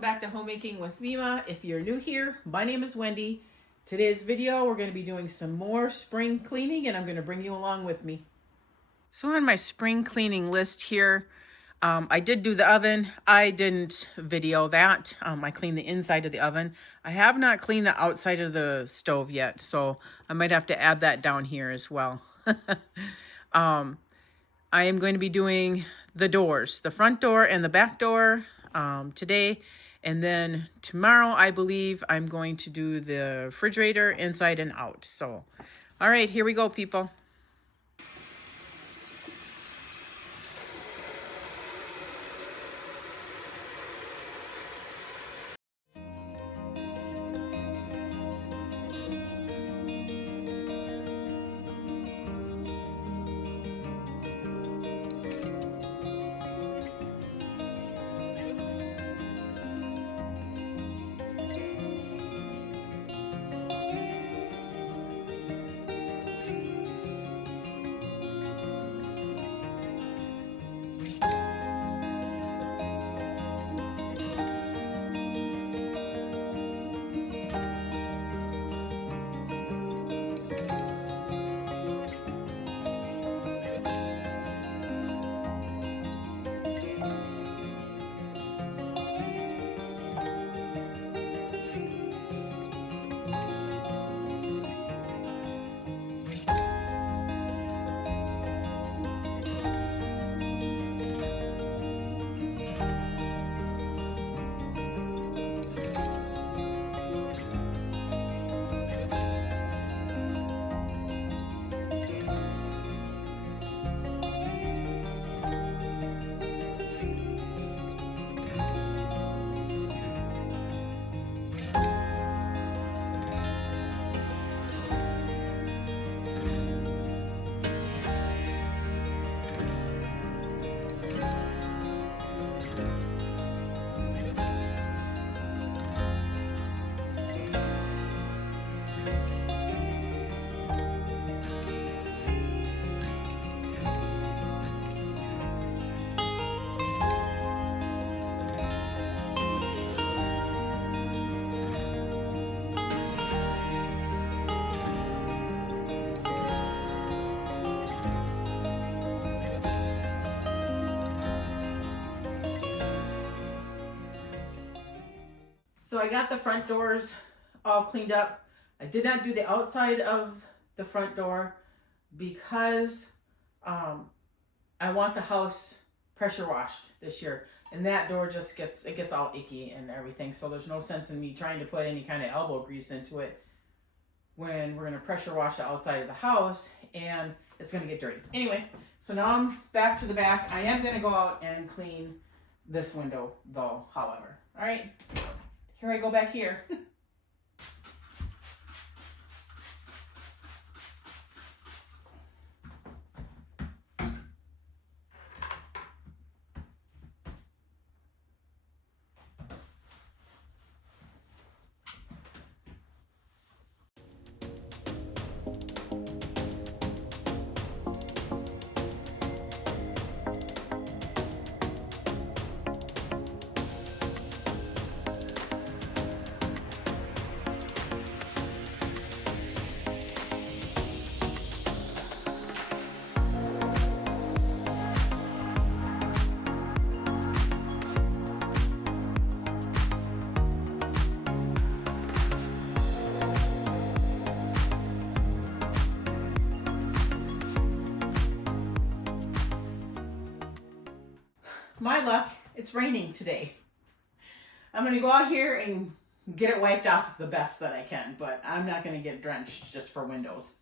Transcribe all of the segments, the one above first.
welcome back to Homemaking with Mima. If you're new here, my name is Wendy. Today's video, we're going to be doing some more spring cleaning and I'm going to bring you along with me. So on my spring cleaning list here, I did do the oven. I didn't video that. I cleaned the inside of the oven. I have not cleaned the outside of the stove yet, so I might have to add that down here as well. I am going to be doing the doors, the front door and the back door today. And then tomorrow, I believe I'm going to do the refrigerator inside and out. So, all right, here we go, people. So I got the front doors all cleaned up. I did not do the outside of the front door because I want the house pressure washed this year. And that door just gets all icky and everything. So there's no sense in me trying to put any kind of elbow grease into it when we're gonna pressure wash the outside of the house and it's gonna get dirty. Anyway, so now I'm back to the back. I am gonna go out and clean this window though, however. All right. Here I go back here. My luck, it's raining today. I'm gonna go out here and get it wiped off the best that I can, but I'm not gonna get drenched just for windows.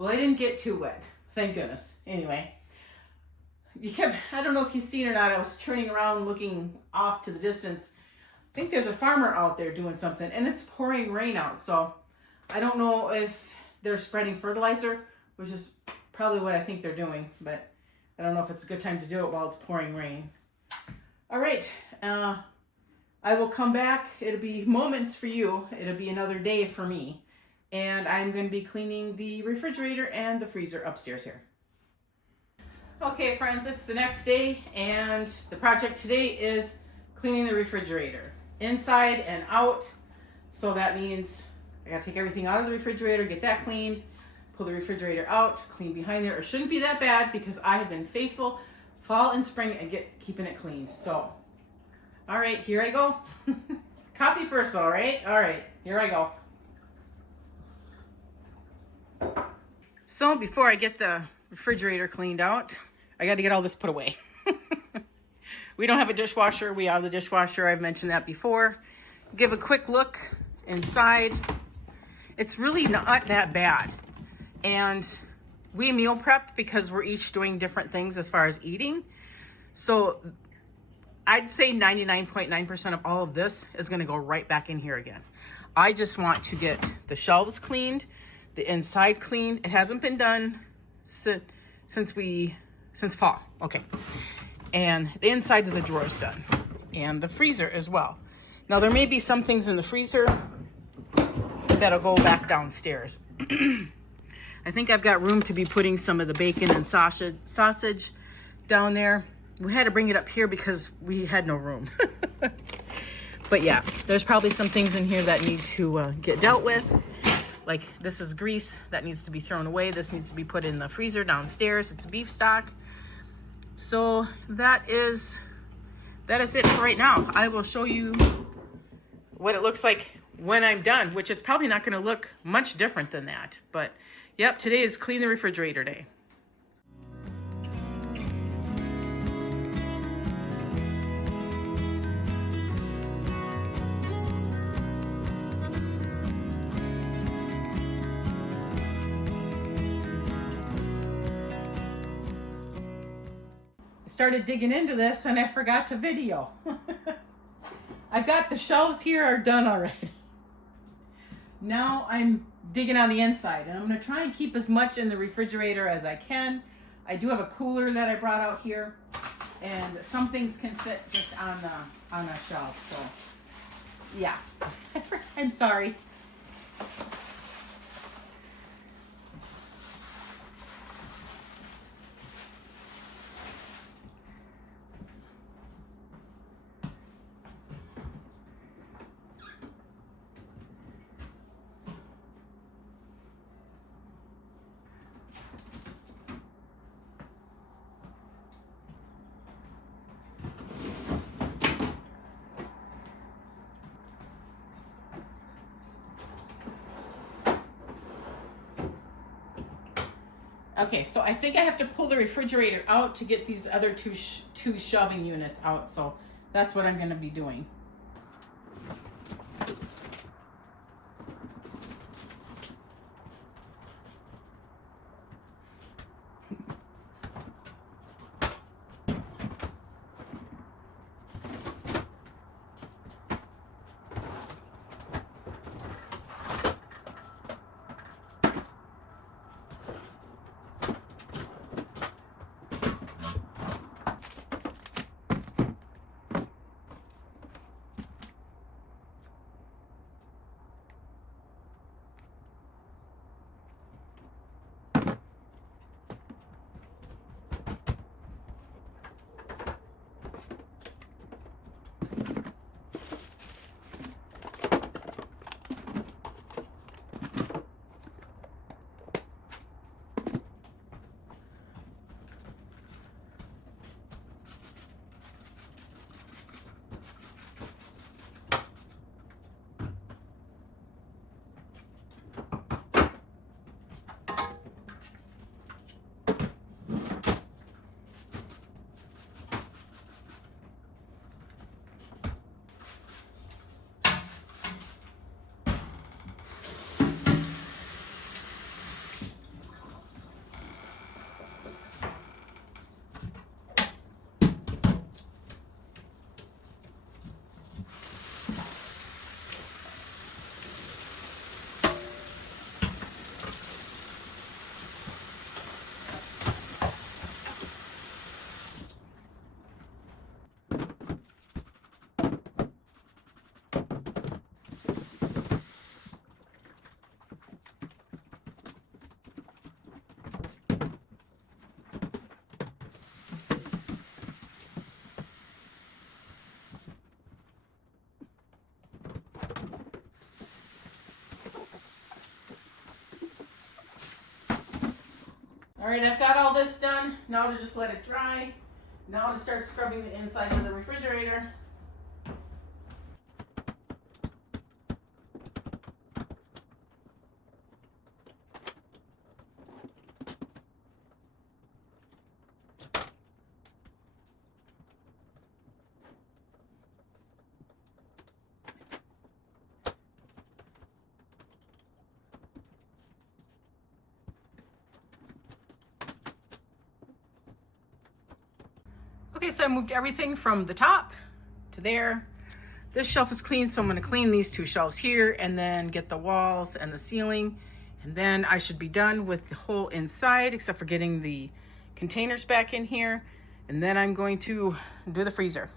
Well, I didn't get too wet. Thank goodness. Anyway, I don't know if you've seen it or not. I was turning around looking off to the distance. I think there's a farmer out there doing something, and it's pouring rain out. So I don't know if they're spreading fertilizer, which is probably what I think they're doing, but I don't know if it's a good time to do it while it's pouring rain. All right. I will come back. It'll be moments for you. It'll be another day for me. And I'm going to be cleaning the refrigerator and the freezer upstairs here. Okay, friends, it's the next day, and the project today is cleaning the refrigerator, inside and out. So that means I gotta take everything out of the refrigerator, get that cleaned, pull the refrigerator out, clean behind there. It shouldn't be that bad because I have been faithful fall and spring and keeping it clean. So, all right, here I go. Coffee first, all right? All right, here I go. So before I get the refrigerator cleaned out, I got to get all this put away. We don't have a dishwasher. We have the dishwasher. I've mentioned that before. Give a quick look inside. It's really not that bad. And we meal prep because we're each doing different things as far as eating. So I'd say 99.9% of all of this is going to go right back in here again. I just want to get the shelves cleaned, the inside cleaned. It hasn't been done since fall. Okay. And the inside of the drawers done. And the freezer as well. Now there may be some things in the freezer that'll go back downstairs. I think I've got room to be putting some of the bacon and sausage down there. We had to bring it up here because we had no room. But yeah, there's probably some things in here that need to get dealt with. Like this is grease that needs to be thrown away. This needs to be put in the freezer downstairs. It's beef stock. So that is it for right now. I will show you what it looks like when I'm done, which it's probably not going to look much different than that. But yep, today is clean the refrigerator day. Started digging into this and I forgot to video. I've got the shelves here are done already. Now I'm digging on the inside, and I'm going to try and keep as much in the refrigerator as I can. I do have a cooler that I brought out here, and some things can sit just on a shelf. So yeah, I'm sorry. Okay, so I think I have to pull the refrigerator out to get these other two shelving units out. So that's what I'm going to be doing. All right, I've got all this done. Now to just let it dry. Now to start scrubbing the inside of the refrigerator. Okay, so I moved everything from the top to there. This shelf is clean, so I'm gonna clean these two shelves here and then get the walls and the ceiling. And then I should be done with the whole inside, except for getting the containers back in here. And then I'm going to do the freezer.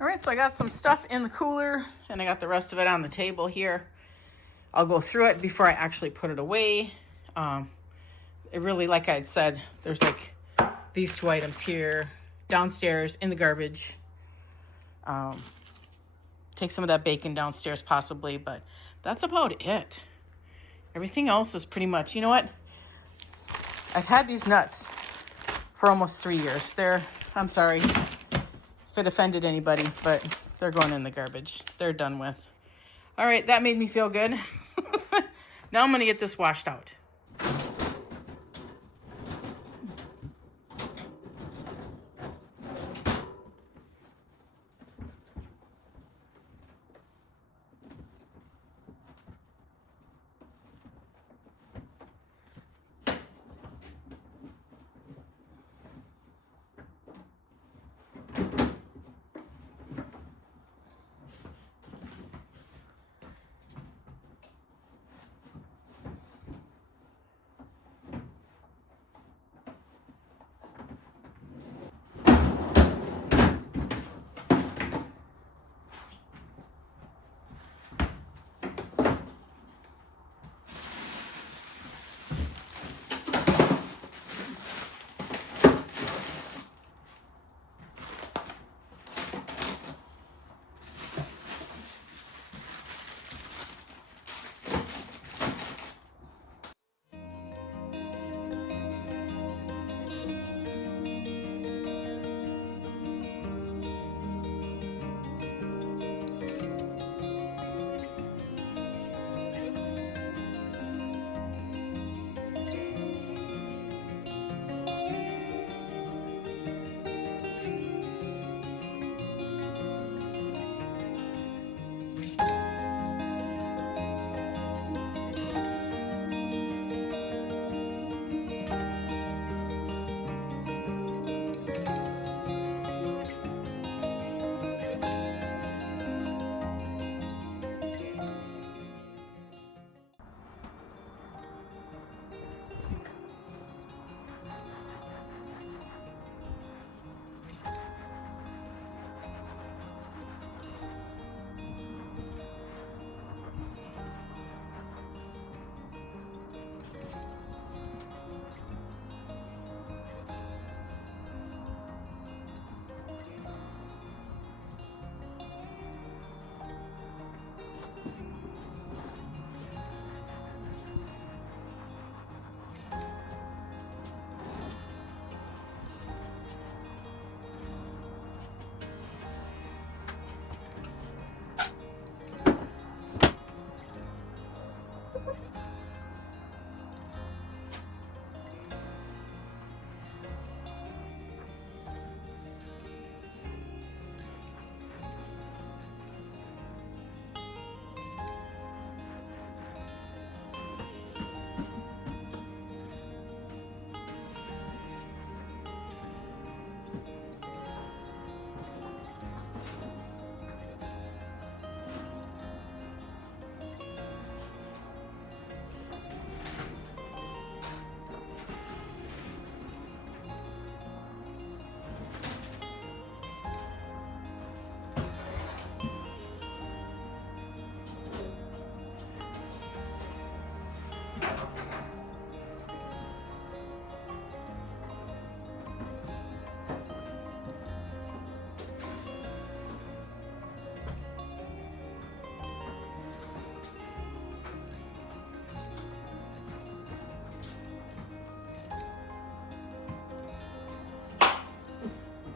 All right, so I got some stuff in the cooler and I got the rest of it on the table here. I'll go through it before I actually put it away. It really, like I had said, there's like these two items here, downstairs in the garbage. Take some of that bacon downstairs possibly, but that's about it. Everything else is pretty much, you know what? I've had these nuts for almost 3 years. I'm sorry if it offended anybody, but they're going in the garbage. They're done with. All right, that made me feel good. Now I'm gonna get this washed out.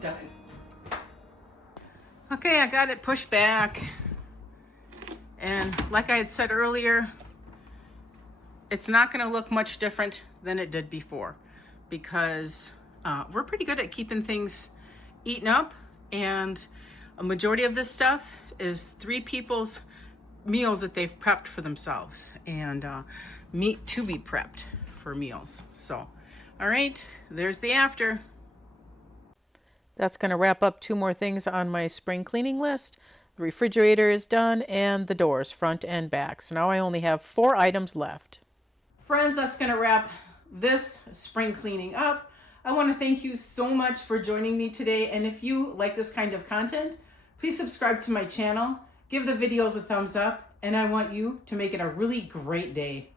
done. Okay, I got it pushed back. And like I had said earlier, it's not going to look much different than it did before, because we're pretty good at keeping things eaten up, and a majority of this stuff is 3 people's meals that they've prepped for themselves, and meat to be prepped for meals. So, all right, there's the after. That's going to wrap up 2 more things on my spring cleaning list. The refrigerator is done, and the doors, front and back. So now I only have 4 items left. Friends, that's going to wrap this spring cleaning up. I want to thank you so much for joining me today. And if you like this kind of content, please subscribe to my channel, give the videos a thumbs up, and I want you to make it a really great day.